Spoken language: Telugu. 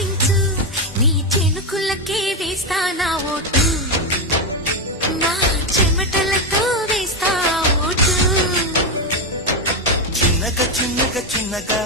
దీవించు నీ చెనుకులకే వేస్తా నా ఓటు నా చెమటలతో వేస్తా ఓటు చిన్నగా చిన్నగా చిన్నగా